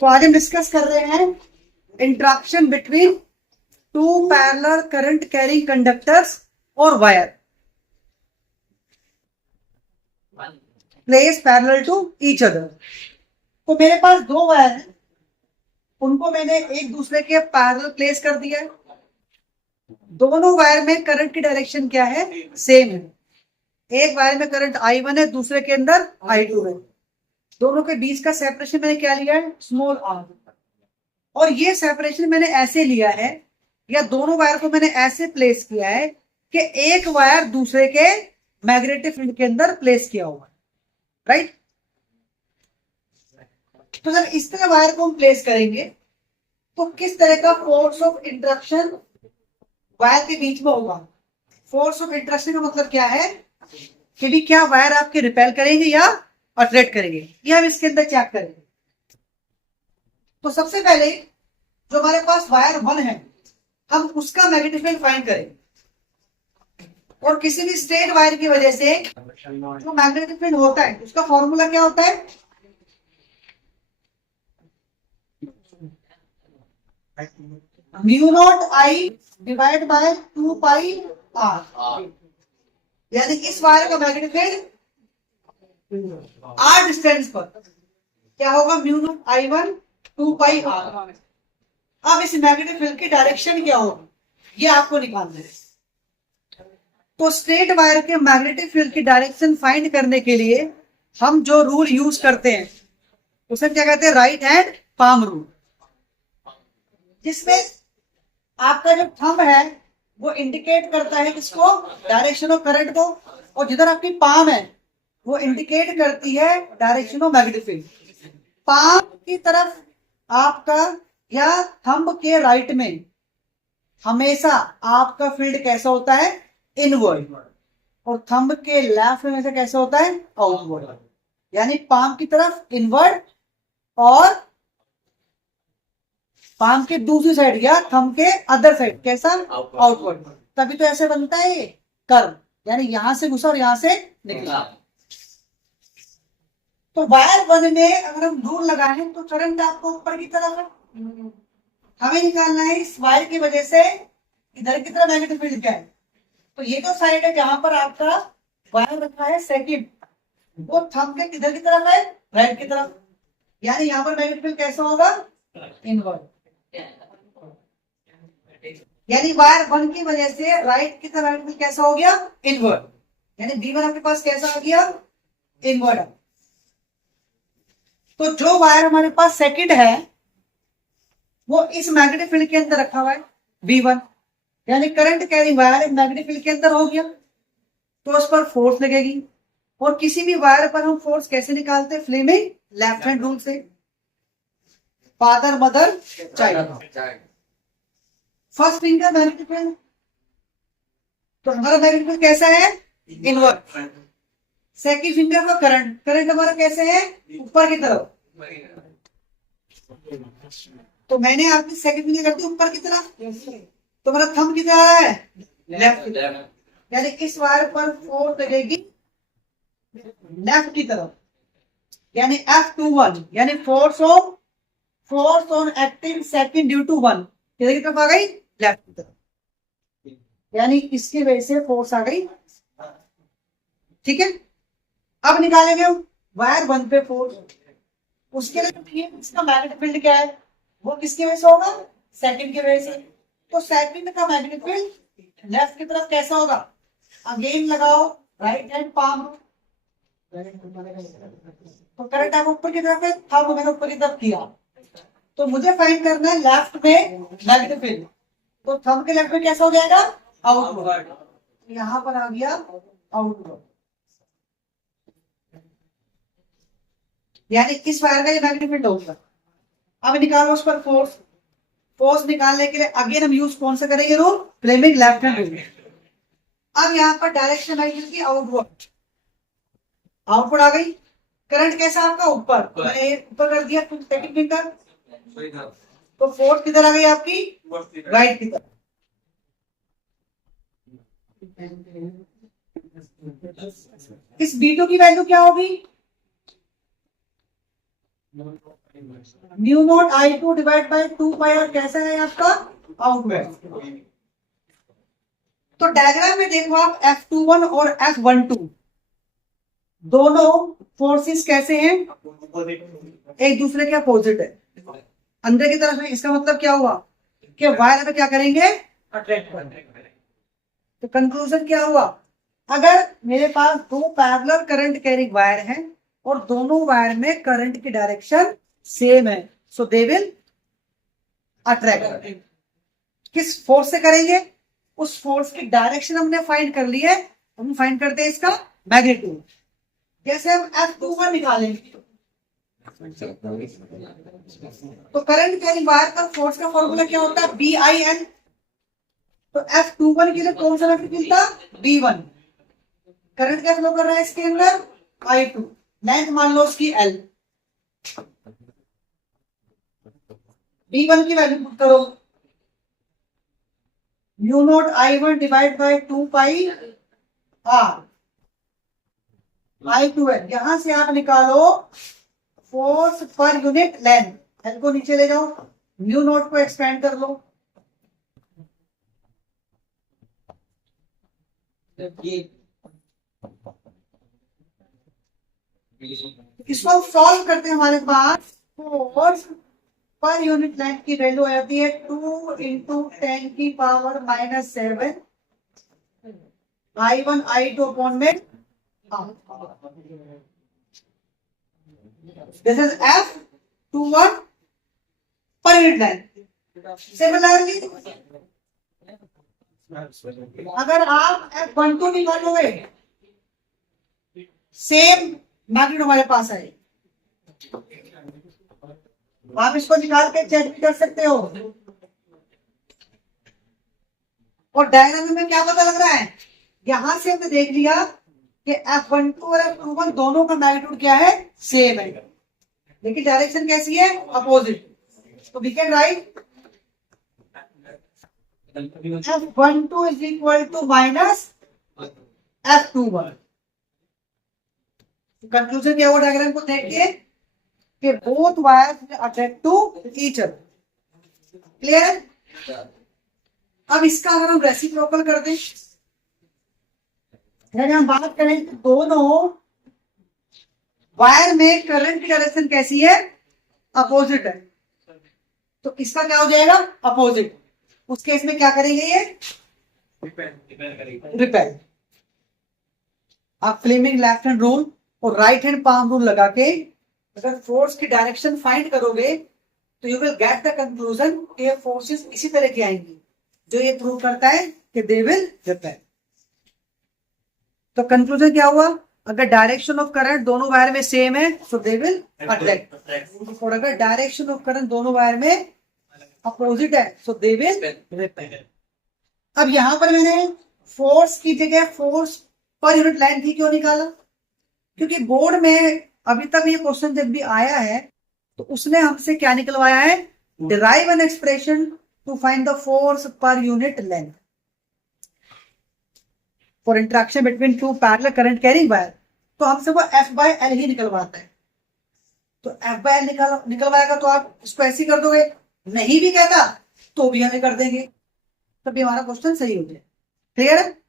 तो आज हम डिस्कस कर रहे हैं interaction between two parallel current carrying conductors और wire place parallel to each other. तो मेरे पास दो वायर हैं, उनको मैंने एक दूसरे के पैरेलल प्लेस कर दिया है। दोनों वायर में करंट की डायरेक्शन क्या है? सेम है। एक वायर में करंट I1 है, दूसरे के अंदर I2 है। दोनों के बीच का सेपरेशन मैंने क्या लिया है? Small r। और ये सेपरेशन मैंने ऐसे लिया है, या दोनों वायर को मैंने ऐसे प्लेस किया है कि एक वायर दूसरे के मैग्नेटिक फील्ड के अंदर प्लेस किया हुआ है, राइट। तो जब इस तरह वायर को हम प्लेस करेंगे तो किस तरह का फोर्स ऑफ इंटरेक्शन वायर के बीच में होगा? फोर्स ऑफ इंटरेक्शन का मतलब क्या है कि भी क्या वायर आपके रिपेल करेंगे या अट्रैक्ट करेंगे, ये हम इसके अंदर चेक करेंगे। तो सबसे पहले जो हमारे पास वायर 1 है, हम उसका मैग्नेटिक फील्ड फाइंड करेंगे। और किसी भी स्ट्रेट वायर की वजह से जो मैग्नेटिक फील्ड होता है उसका फॉर्मूला क्या होता है? Mu naught I divide by 2 pi r. यानी इस वायर का मैग्नेटिक फील्ड आर डिस्टेंस पर क्या होगा? Mu naught I1 2 pi r. अब इस मैग्नेटिक फील्ड की डायरेक्शन क्या होगी, ये आपको निकालना है। तो स्ट्रेट वायर के मैग्नेटिक फील्ड की डायरेक्शन फाइंड करने के लिए हम जो रूल यूज करते हैं उसे क्या कहते हैं? राइट हैंड पाम रूल, जिसमें आपका जो थंब है वो इंडिकेट करता है किसको? डायरेक्शन ऑफ करंट को। और जिधर आपकी पाम है वो इंडिकेट करती है direction of magnetic field. Palm की तरफ आपका या थंब के राइट में हमेशा आपका फील्ड कैसा होता है? इनवर्ड। और थंब के लेफ्ट में से कैसा होता है? आउटवर्ड। यानी पाम की तरफ इनवर्ड और पाम के दूसरी साइड या थंब के अदर साइड कैसा? आउटवर्ड। तभी तो ऐसे बनता है ये कर्व, यानी यहां से घुसा और यहां से निकला। तो वायर 1 में अगर हम दूर लगाए तो करंट आपको ऊपर की तरफ है। हमें निकालना है इस वायर की वजह से इधर की तरफ मैग्नेटिक फील्ड क्या है। तो ये जो साइड है जहां पर आपका वायर रखा है सेकंड, वो थंब के किधर की तरफ है? राइट की तरफ। यानी यहाँ पर मैग्नेटिक फील्ड कैसा होगा? इनवर्ड। यानी वायर 1 की वजह से राइट की तरफ मैग्नेटिक फील्ड कैसा हो गया? इनवर्ड। यानी B1 आपके पास कैसा आ गया? इनवर्ड। तो जो वायर हमारे पास सेकंड है वो इस मैग्नेटिक फील्ड के अंदर रखा हुआ है B1, यानी current carrying wire magnetic field के अंदर हो गया। तो उस पर फोर्स लगेगी। और किसी भी वायर पर हम फोर्स कैसे निकालते हैं? फ्लेमिंग लेफ्ट हैंड रूल से। Father mother child. First finger magnetic field, तो हमारा मैग्नेटिक फील्ड कैसा है? इनवर्ड। सेकंड फिंगर का करंट, करंट हमारा कैसे है? ऊपर की तरफ। तो मैंने आपकी सेकंड फिंगर कर दी ऊपर की तरफ, तो मेरा थंब किधर है? लेफ्ट की तरफ। यानी इस वायर पर फोर्स लगेगी लेफ्ट की तरफ, यानी F21, यानी force on acting second due to 1 किधर की तरफ आ गई? लेफ्ट की तरफ। यानी इसकी वजह से फोर्स आ गई। ठीक है, अब निकालेंगे हम वायर 1 पे फोर्स। उसके लिए इसका मैग्नेटिक फील्ड क्या है? वो किसकी वजह से होगा? सेकंड की वजह से। तो सेकंड का मैग्नेटिक फील्ड लेफ्ट की तरफ कैसा होगा? अगेन लगाओ राइट हैंड पाम। तो करंट आप ऊपर की तरफ है, थंब मैंने ऊपर की तरफ किया। तो मुझे फाइंड करना है लेफ्ट में मैग्नेटिक फील्ड। तो थंब के लेफ्ट में कैसा हो जाएगा? आउटवर्ड। यहां पर आ गया आउटवर्ड। यानी इस वायर का ये मैग्नेटिक फील्ड होगा। अब निकालो उस पर फोर्स। फोर्स निकालने के लिए अगेन हम यूज कौन सा करेंगे rule? Fleming left hand rule. अब यहाँ पर डायरेक्शन आई होगी आउटवर्ड। आउटवर्ड आ गई। करंट कैसा आपका? ऊपर। मैंने ऊपर कर दिया सेकंड फिंगर। तो फोर्स किधर आ गई आपकी? राइट की तरफ। इस B2 की वैल्यू क्या होगी? Mu naught I2 divide by 2 pi r कैसा है आपका आउटवर्ड। तो डायग्राम में देखो आप F21 और F12 दोनों फोर्सेस कैसे हैं, एक दूसरे के अपोजिट है अंदर की तरफ है। इसका मतलब क्या हुआ कि वायर में क्या करेंगे, अट्रैक्ट करेंगे। तो कंक्लूजन क्या हुआ, अगर मेरे पास दो पैरेलल करंट कैरिंग वायर हैं और दोनों वायर में करंट की डायरेक्शन सेम है, सो दे विल अट्रैक्ट। किस फोर्स से करेंगे, उस फोर्स की डायरेक्शन हमने फाइंड कर ली है, हम फाइंड करते हैं इसका मैग्नीट्यूड। जैसे हम F21 निकालेंगे तो करंट कैरिंग वायर का फोर्स का फॉर्मूला क्या होता है, BIN। तो F21 के लिए कौन सा मैग्नीट्यूड था, B1। करंट क्या फ्लो कर रहा है इसके अंदर, I2। लेंथ मान लो उसकी L। B1 की वैल्यू पुट करो, mu naught I1 divide by 2 pi R। I2 है, यहां से आप निकालो force per unit length. L को नीचे ले जाओ, म्यू नॉट को एक्सपेंड कर लो, इसको हम सॉल्व करते हैं। हमारे पास फोर्स पर यूनिट लेंथ की वैल्यू आ जाती है 2 इंटू 10 की पावर -7 I1 I2 अपॉन में। दिस इज F21 पर यूनिट लेंथ। सिमिलरली अगर आप F12 निकालोगे, सेम मैग्नीट्यूड हमारे पास है, आप इसको निकाल के चेक भी कर सकते हो। और डायग्राम में क्या पता लग रहा है, यहां से हमने देख लिया कि F12 और F21 दोनों का मैग्नीट्यूड क्या है, सेम है, लेकिन डायरेक्शन कैसी है, अपोजिट। तो we can write F12 is equal to minus F21। Conclusion क्या हुआ डायग्राम को देख के कि both wires attract to each other. Clear. अब इसका अगर हम रेसिप्रोकल कर दें, अगर हम बात करें तो दोनों वायर में करंट की डायरेक्शन कैसी है, अपोजिट है, तो इसका क्या हो जाएगा, अपोजिट। उस केस में क्या करेंगे, ये रिपेल। आप फ्लेमिंग लेफ्ट हैंड रूल और राइट हैंड पाम रूल लगा के अगर फोर्स की डायरेक्शन फाइंड करोगे तो you will get the conclusion कि फोर्सेस इसी तरह की आएंगी, जो ये प्रूव करता है कि दे विल रिपेल। तो कंक्लूजन क्या हुआ, अगर डायरेक्शन ऑफ करंट दोनों वायर में सेम है सो दे विल अट्रैक्ट, और अगर डायरेक्शन ऑफ करंट दोनों वायर में अपोजिट है सो दे विल रिपेल। अब यहां पर मैंने फोर्स की जगह फोर्स पर यूनिट लेंथ ही क्यों निकाला, क्योंकि बोर्ड में अभी तक ये क्वेश्चन जब भी आया है तो उसने हमसे क्या निकलवाया है, derive an expression to find the force per unit length for interaction between two parallel current carrying wire. तो हमसे वो F/L ही निकलवाता है। तो F/L निकलवाएगा तो आप इसको ऐसे ही कर दोगे, नहीं भी कहता तो भी हमें कर देंगे, तभी हमारा क्वेश्चन सही हो जाए। क्लियर है।